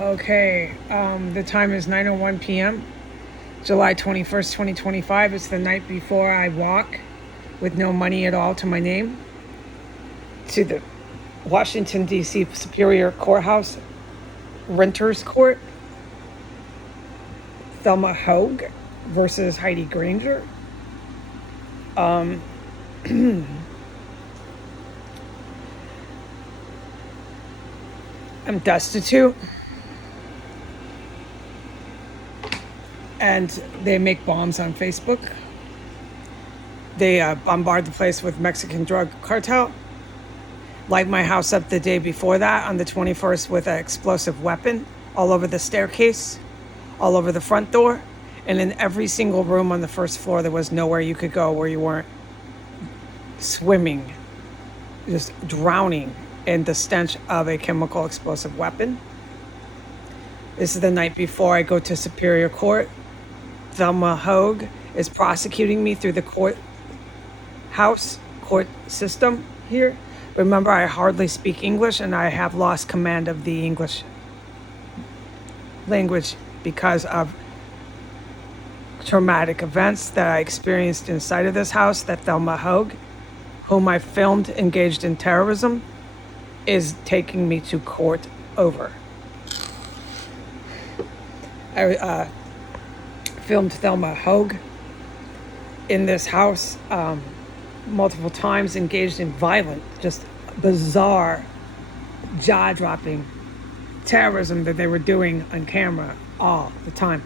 Okay, the time is 9:01 p.m., July 21st, 2025. It's the night before I walk with no money at all to my name to the Washington, D.C. Superior Courthouse Renters Court. Thelma Hogue versus Heidi Granger. I'm destitute, and they make bombs on Facebook. They bombard the place with Mexican drug cartel. Light my house up the day before that on the 21st with an explosive weapon all over the staircase, all over the front door, and in every single room on the first floor. There was nowhere you could go where you weren't swimming, just drowning in the stench of a chemical explosive weapon. This is the night before I go to Superior Court. Thelma Hogue is prosecuting me through the court system here. Remember, I hardly speak English, and I have lost command of the English language because of traumatic events that I experienced inside of this house. That Thelma Hogue, whom I filmed engaged in terrorism, is taking me to court over. I filmed Thelma Hogue in this house multiple times, engaged in violent, just bizarre, jaw-dropping terrorism that they were doing on camera all the time.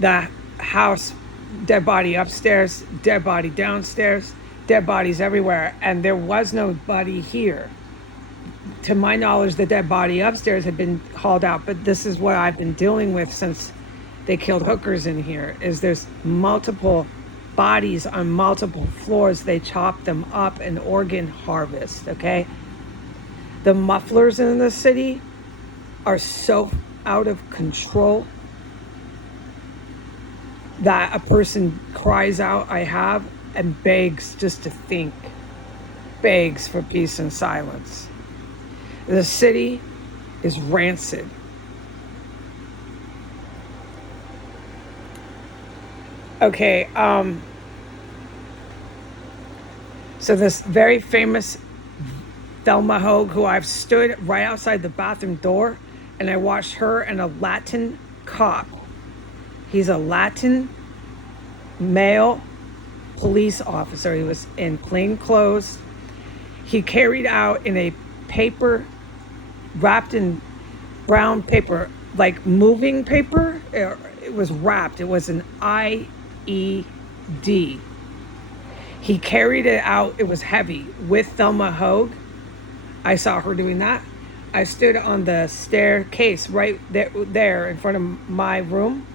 The house, dead body upstairs, dead body downstairs, dead bodies everywhere, and there was nobody here. To my knowledge, the dead body upstairs had been hauled out, but this is what I've been dealing with since they killed hookers in here, is there's multiple bodies on multiple floors. They chop them up and organ harvest, okay? The mufflers in the city are so out of control that a person cries out, I have, and begs just to think, begs for peace and silence. The city is rancid. Okay, so this very famous Thelma Hogue, who I've stood right outside the bathroom door, and I watched her and a Latin cop. He's a Latin male police officer. He was in plain clothes. He carried out in a paper, wrapped in brown paper, like moving paper. It was wrapped. It was an IED. He carried it out. It was heavy with Thelma Hogue. I saw her doing that. I stood on the staircase right there in front of my room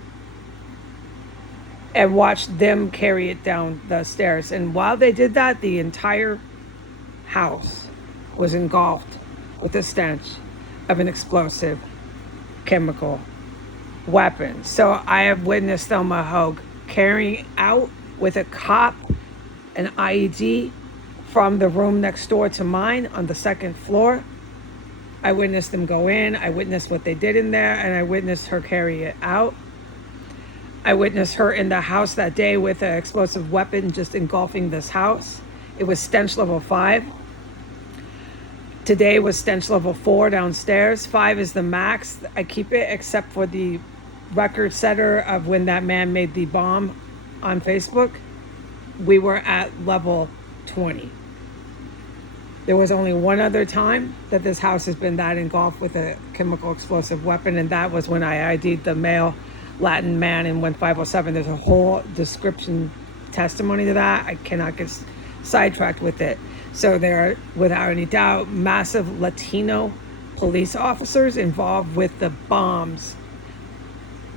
and watched them carry it down the stairs. And while they did that, the entire house was engulfed with the stench of an explosive chemical weapon. So I have witnessed Thelma Hogue carrying out with a cop an IED from the room next door to mine on the second floor. I witnessed them go in. I witnessed what they did in there, and I witnessed her carry it out. I witnessed her in the house that day with an explosive weapon just engulfing this house. It was stench level 5. Today was stench level 4 downstairs. 5 is the max. I keep it except for the record setter of when that man made the bomb on Facebook. We were at level 20. There was only one other time that this house has been that engulfed with a chemical explosive weapon, and that was when I ID'd the male Latin man in 1507. There's a whole description testimony to that. I cannot get sidetracked with it. So there are, without any doubt, massive Latino police officers involved with the bombs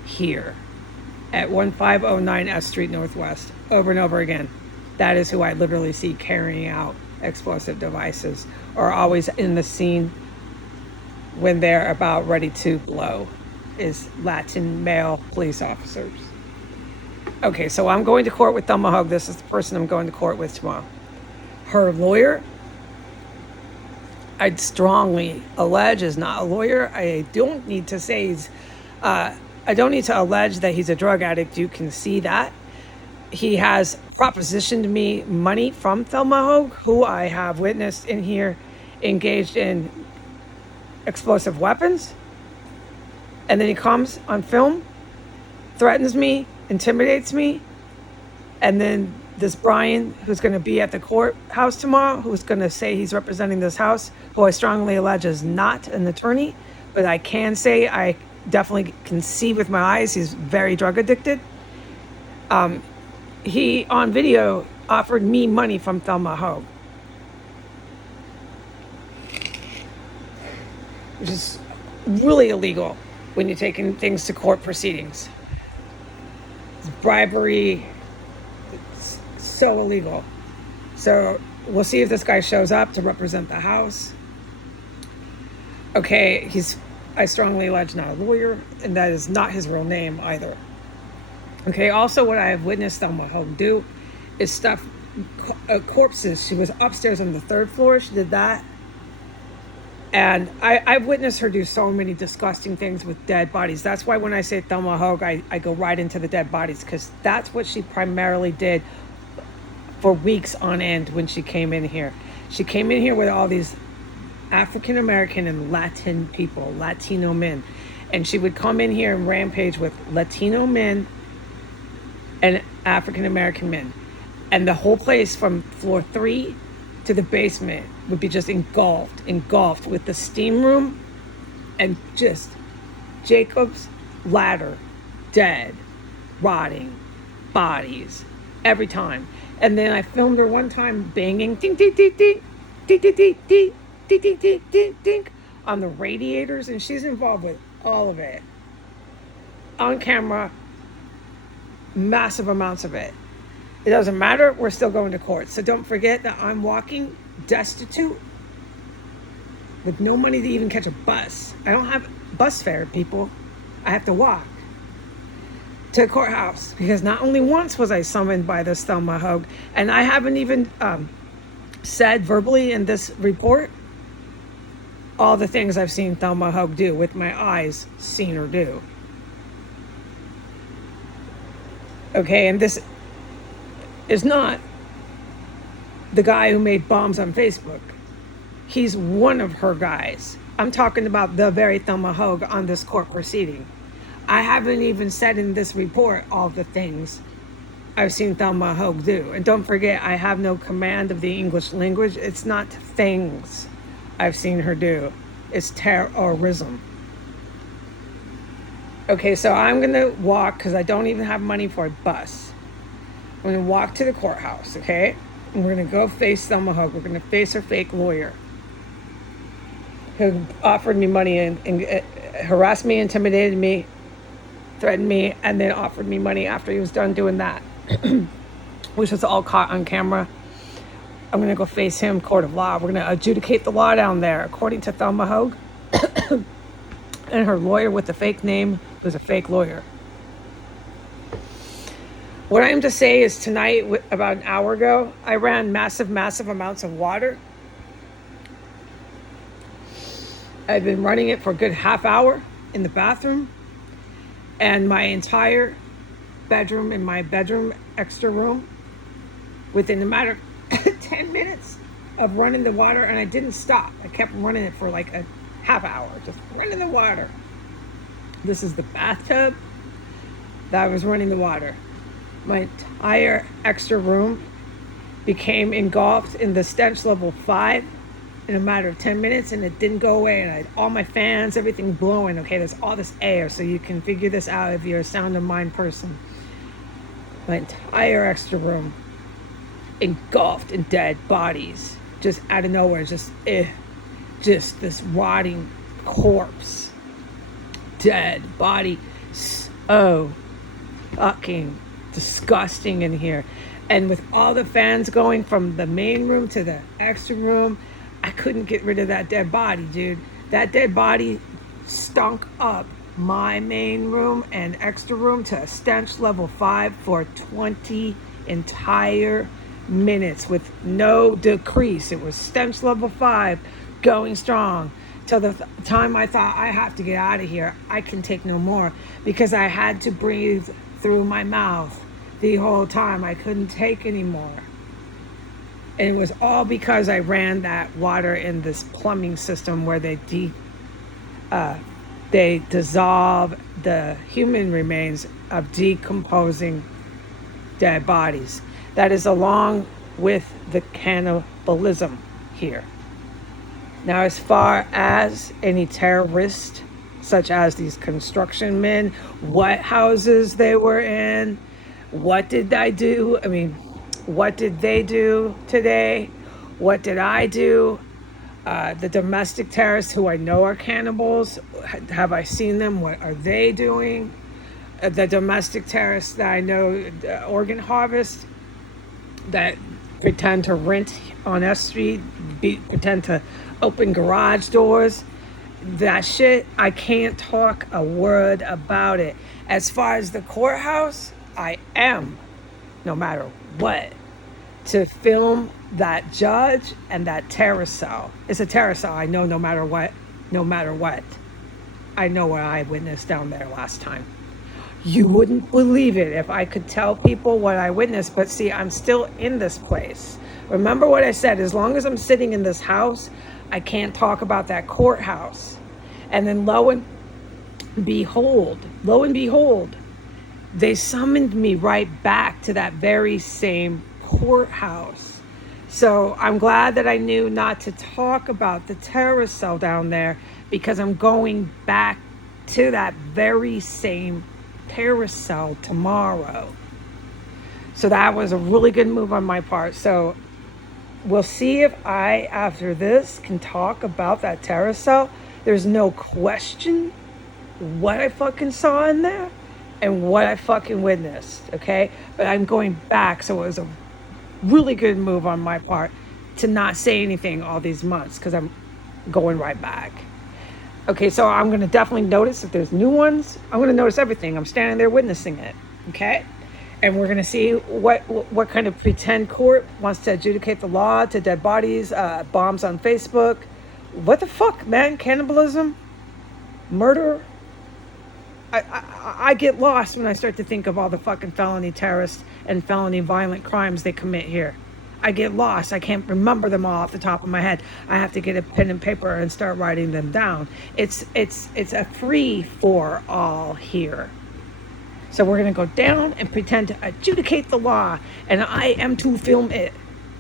here at 1509 S Street Northwest, over and over again. That is who I literally see carrying out explosive devices, or always in the scene when they're about ready to blow, is Latin male police officers. Okay, so I'm going to court with Thelma Hogue. This is the person I'm going to court with tomorrow. Her lawyer I'd strongly allege, is not a lawyer. I don't need to say I don't need to allege that he's a drug addict. You can see that. He has propositioned me money from Thelma Hogue, who I have witnessed in here engaged in explosive weapons. And then he comes on film, threatens me, intimidates me. And then this Brian, who's going to be at the courthouse tomorrow, who's going to say he's representing this house, who I strongly allege is not an attorney, but I can say I definitely can see with my eyes he's very drug addicted. He, on video, offered me money from Thelma Hogue, which is really illegal when you're taking things to court proceedings. It's bribery. It's so illegal. So we'll see if this guy shows up to represent the house. Okay, I strongly allege, not a lawyer, and that is not his real name either. Okay, also what I have witnessed Thelma Hogue do is stuff corpses. She was upstairs on the 3rd floor. She did that. And I've witnessed her do so many disgusting things with dead bodies. That's why when I say Thelma Hogue, I go right into the dead bodies, because that's what she primarily did for weeks on end when she came in here. She came in here with all these African American and Latin people, Latino men. And she would come in here and rampage with Latino men and African American men. And the whole place from floor 3 to the basement would be just engulfed with the steam room and just Jacob's ladder, dead, rotting bodies every time. And then I filmed her one time banging ding ding ding ding ding ding ding ding ding ding ding ding ding on the radiators, and she's involved with all of it on camera, massive amounts of it. It doesn't matter, we're still going to court. So don't forget that I'm walking destitute with no money to even catch a bus. I don't have bus fare, people. I have to walk to the courthouse, because not only once was I summoned by this Thelma Hogue, and I haven't even said verbally in this report all the things I've seen Thelma Hogue do with my eyes, seen her do. Okay, and this is not the guy who made bombs on Facebook. He's one of her guys. I'm talking about the very Thelma Hogue on this court proceeding. I haven't even said in this report all the things I've seen Thelma Hogue do. And don't forget, I have no command of the English language. It's not things I've seen her do. It's terrorism. Okay, so I'm going to walk, because I don't even have money for a bus. I'm going to walk to the courthouse, okay? And we're going to go face Thelma Hogue. We're going to face her fake lawyer, who offered me money and harassed me, intimidated me, threatened me, and then offered me money after he was done doing that, which was all caught on camera. I'm going to go face him, court of law. We're going to adjudicate the law down there, according to Thelma Hogue and her lawyer with the fake name, who's a fake lawyer. What I am to say is tonight, about an hour ago, I ran massive amounts of water. I've been running it for a good half hour in the bathroom, and my entire bedroom and my bedroom extra room within a matter of 10 minutes of running the water, and I didn't stop. I kept running it for like a half hour, just running the water. This is the bathtub that I was running the water. My entire extra room became engulfed in the stench level 5 in a matter of 10 minutes, and it didn't go away. And I had all my fans, everything blowing. Okay, there's all this air, so you can figure this out if you're a sound of mind person. My entire extra room engulfed in dead bodies, just out of nowhere, just this rotting corpse, dead body, so fucking disgusting in here. And with all the fans going from the main room to the extra room, I couldn't get rid of that dead body, dude. That dead body stunk up my main room and extra room to a stench level 5 for 20 entire minutes with no decrease. It was stench level 5 going strong till the time I thought I have to get out of here. I can take no more, because I had to breathe through my mouth the whole time. I couldn't take anymore. And it was all because I ran that water in this plumbing system where they dissolve the human remains of decomposing dead bodies. That is along with the cannibalism here. Now, as far as any terrorists, such as these construction men, what houses they were in, what did I do? I mean, what did they do today? What did I do? The domestic terrorists who I know are cannibals, have I seen them? What are they doing? The domestic terrorists that I know, organ harvest, that pretend to rent on S Street, pretend to open garage doors. That shit, I can't talk a word about it. As far as the courthouse, I am, no matter what, to film that judge and that terror cell. It's a terror cell. I know no matter what. I know what I witnessed down there last time. You wouldn't believe it if I could tell people what I witnessed, but see, I'm still in this place. Remember what I said, as long as I'm sitting in this house, I can't talk about that courthouse. And then lo and behold, they summoned me right back to that very same courthouse. So I'm glad that I knew not to talk about the terrorist cell down there, because I'm going back to that very same terrorist cell tomorrow. So that was a really good move on my part. So we'll see if I, after this, can talk about that terrorist cell. There's no question what I fucking saw in there and what I fucking witnessed, okay? But I'm going back, so it was a really good move on my part to not say anything all these months, because I'm going right back. Okay, so I'm going to definitely notice if there's new ones. I'm going to notice everything. I'm standing there witnessing it, okay? And we're going to see what kind of pretend court wants to adjudicate the law to dead bodies, bombs on Facebook. What the fuck, man? Cannibalism? Murder? I get lost when I start to think of all the fucking felony terrorists and felony violent crimes they commit here. I get lost. I can't remember them all off the top of my head. I have to get a pen and paper and start writing them down. It's a free for all here. So we're going to go down and pretend to adjudicate the law, and I am to film it.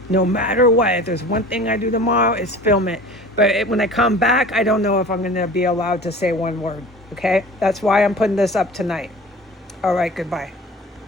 No matter what. If there's one thing I do tomorrow, it's film it. But when I come back, I don't know if I'm going to be allowed to say one word. Okay? That's why I'm putting this up tonight. All right, goodbye.